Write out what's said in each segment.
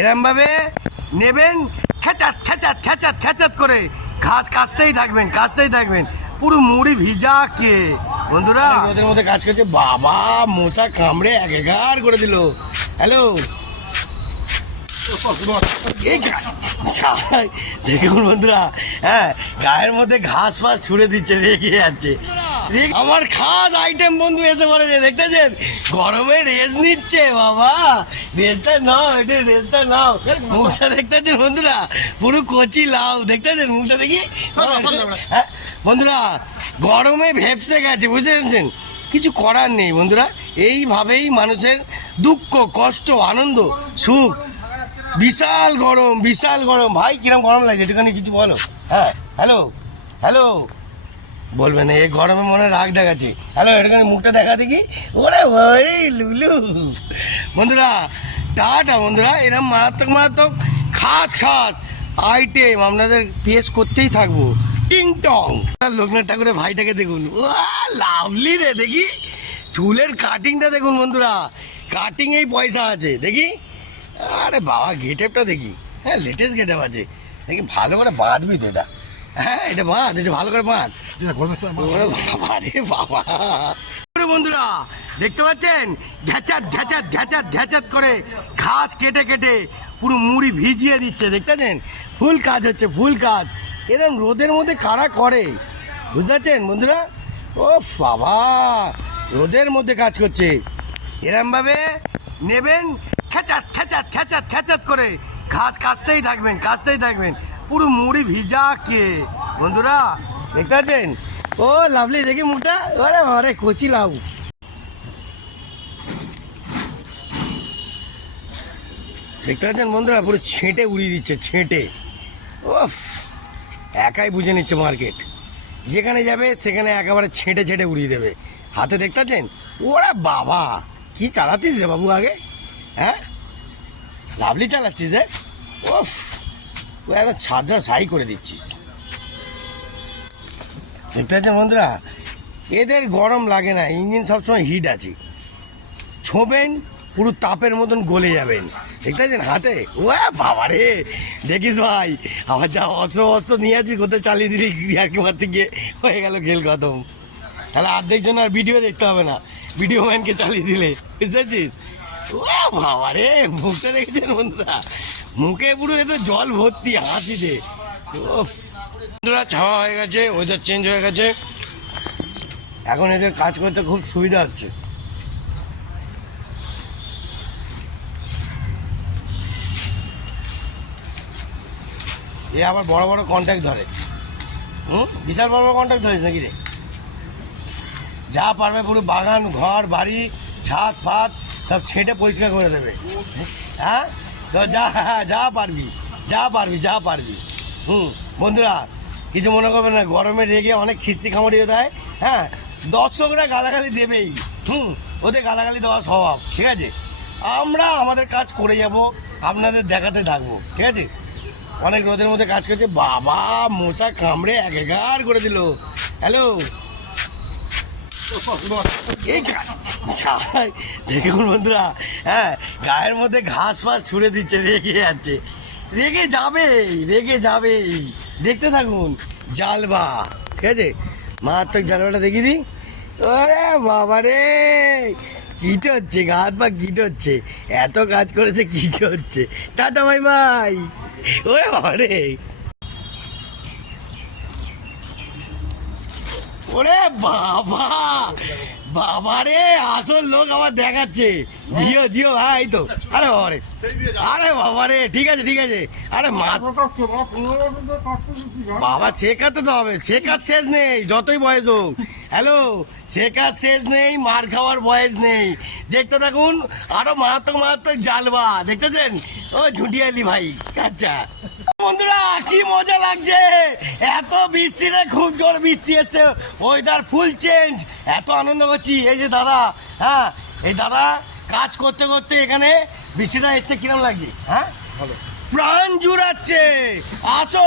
এরমভাবে নেবেন, ঠেচাত ঠেচাত ঠেচাত ঠেচাত করে ঘাস কাটতেই থাকবেন পুরো মুড়ি ভিজা কে বন্ধুরা ওদের মধ্যে কাজ করছে। বাবা মশা কামড়ে একাকার করে দিল। হ্যালো দেখুন বন্ধুরা, হ্যাঁ গায়ের মধ্যে ঘাস ফাস ছুড়ে দিচ্ছে, রেগে যাচ্ছে। আমার খাস আইটেম বন্ধু এসে পড়েছে, দেখতেছেন গরমে রেস্ট নিচ্ছে। বাবা রেস্টটা নাও, এটা রেস্টটা নাও। মুখটা দেখতেছেন বন্ধুরা, পুরো কচি লাউ, দেখতেছেন মুখটা দেখি। হ্যাঁ বন্ধুরা গরমে ভেপসে গেছে, বুঝতে পেরেছেন? কিছু করার নেই বন্ধুরা, এইভাবেই মানুষের দুঃখ কষ্ট আনন্দ সুখ। বিশাল গরম ভাই, কিরম গরম লাগছে একটুখানি কিছু বলো। হ্যাঁ হ্যালো হ্যালো বলবেন এই গরমে মনে রাগ দেখাচ্ছি। হ্যালো একটুখানি মুখটা দেখা দেখি। ওরে ওরে লুলু বন্ধুরা, টাটা বন্ধুরা। এরকম মারাত্মক খাস আইটেম আপনাদের পেশ করতেই থাকবো। টিং টং লোকনাথ ঠাকুরের ভাইটাকে দেখুন, ও লাভলি রে, দেখি চুলের কাটিংটা দেখুন বন্ধুরা, কাটিংয়েই পয়সা আছে দেখি। আরে বাবা গেটআপটা দেখি, হ্যাঁ লেটেস্ট গেটআপ আছে দেখি। ভালো করে বাঁধবি তো এটা, হ্যাঁ এটা বাঁধ, এটা ভালো করে বাঁধ। বাবা রে বাবা বন্ধুরা দেখতে পাচ্ছেন, ঘ্যাচাত করে ঘাস কেটে পুরো মুড়ি ভিজিয়ে দিচ্ছে, দেখতেছেন? ফুল কাজ হচ্ছে, ফুল কাজ। এরকম রোদের মধ্যে কারা করে বুঝতে পারছেন বন্ধুরা? ও বাবা রোদের মধ্যে কাজ করছে। এরমভাবে নেবেন, ঠেচাত করে ঘাস কাটতেই থাকবেন পুরো মুড়ি ভিজা কে বন্ধুরা, দেখতে পাচ্ছেন? ও লাভলি দেখি মুখটা, আরে কচি লাউ। দেখতে পাচ্ছেন বন্ধুরা, পুরো ছেঁটে উড়িয়ে দিচ্ছে, ছেঁটে। ও একাই বুঝে নিচ্ছে মার্কেট, যেখানে যাবে সেখানে একেবারে ছেঁটে উড়িয়ে দেবে হাতে। দেখতে পাচ্ছেন? ওরা বাবা কি চালাতিস রে বাবু আগে, হ্যাঁ লাভলি চালাচ্ছিস রে। ওফ পুরো একদম ছাদরা ছাই করে দিচ্ছিস। দেখতে পাচ্ছেন বন্ধুরা, এদের গরম লাগে না, ইঞ্জিন সবসময় হিট আছে। ছোঁবেন পুরো তাপের মতন গলে যাবেন, দেখতে পাচ্ছেন হাতে। ও বাবা রে, দেখিস ভাই আমার যা অস্ত্র নিয়ে আছি, কোথায় চালিয়ে দিলি ইয়ার্কি মারতে গিয়ে হয়ে গেল খেল খতম। তাহলে অর্ধেক জন আর ভিডিও দেখতে হবে না, ভিডিও ম্যানকে চালিয়ে দিলে, বুঝতে পারছিস? ও বাবা রে, মুখটা দেখেছেন বন্ধুরা, মুখে পুরো এত জল ভর্তি হাসিতে। ও বন্ধুরা ছাওয়া হয়ে গেছে, ওয়েদার চেঞ্জ হয়ে গেছে, এখন এদের কাজ করতে খুব সুবিধা হচ্ছে। এ আবার বড় কন্ট্যাক্ট ধরে, বিশাল বড় কন্ট্যাক্ট ধরেছে নাকি রে? যা পারবে পুরো বাগান ঘর বাড়ি ছাদ ফাদ সব ছেঁটে পরিষ্কার করে দেবে। হ্যাঁ যা পারবি। বন্ধুরা কিছু মনে করবেন না, গরমে রেগে অনেক খিস্তি খামারিয়ে দেয়। হ্যাঁ দর্শকরা গালাগালি দেবেই, ওদের গালাগালি দেওয়া স্বভাব, ঠিক আছে? আমরা আমাদের কাজ করে যাব, আপনাদের দেখাতে থাকবো, ঠিক আছে? অনেক রোদের মধ্যে কাজ করছে। বাবা মশা কামড়ে একাকার করে দিল। হ্যালো দেখুন বন্ধুরা, হ্যাঁ গায়ের মধ্যে ঘাস ফাস ছুড়ে দিচ্ছে, রেগে যাচ্ছে। রেগে যাবেই, দেখতে থাকুন। জালবা, ঠিক আছে? মারাত্মক জালবাটা দেখিয়ে দিই। ওরে বাবা রে, কিট হচ্ছে, গা হাত পা কিট হচ্ছে, এত কাজ করেছে কিট হচ্ছে। Tata bye. ওরে বাবা রে, ওরে বাবা রে, আসল লোক আবার দেখাচ্ছে। জিও হ্যাঁ এই তো। আরে বাবা রে, ঠিক আছে। আরে বাবা শেখাতে তো হবে, শেখার শেষ নেই যতই বয়স হোক। হ্যালো শেখার শেষ নেই, মার খাওয়ার বয়স নেই। দেখতে থাকুন আরো মারাত্মক জালবা, দেখতেছেন? ও ঝুঁটিয়ালি ভাই। আচ্ছা বন্ধুরা কি মজা লাগছে, এত বৃষ্টি রে, খুব জোর বৃষ্টি এসছে, ওয়েদার ফুল চেঞ্জ, এত আনন্দ করছি। এই যে দাদা, হ্যাঁ এই দাদা কাজ করতে এখানে বৃষ্টিটা এসছে, কিরম লাগছে? হ্যাঁ প্রাণ জুড়াচ্ছে। আসো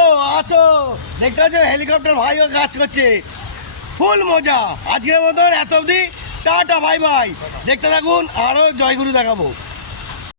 দেখতে পাচ্ছ হেলিকপ্টার ভাইও কাজ করছে, ফুল মজা। আজকের মতন এত অবধি, টাটা বাই। দেখতে থাকুন, আরো জয়গুরু দেখাবো।